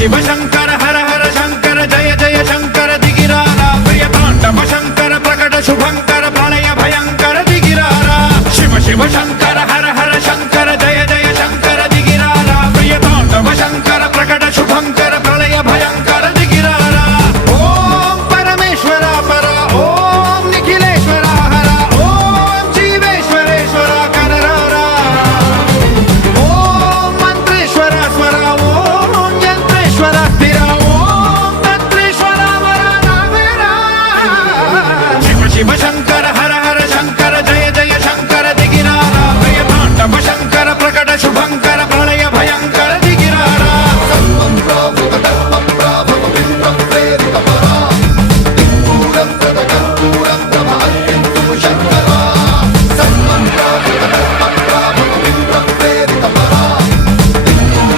शिव शंकर हर हर शंकर जय जय शंकर दिगिरारा प्रिय तांडव शंकर प्रकट शुभंकर प्रलय भयंकर दिगिरारा शिव शिव शंकर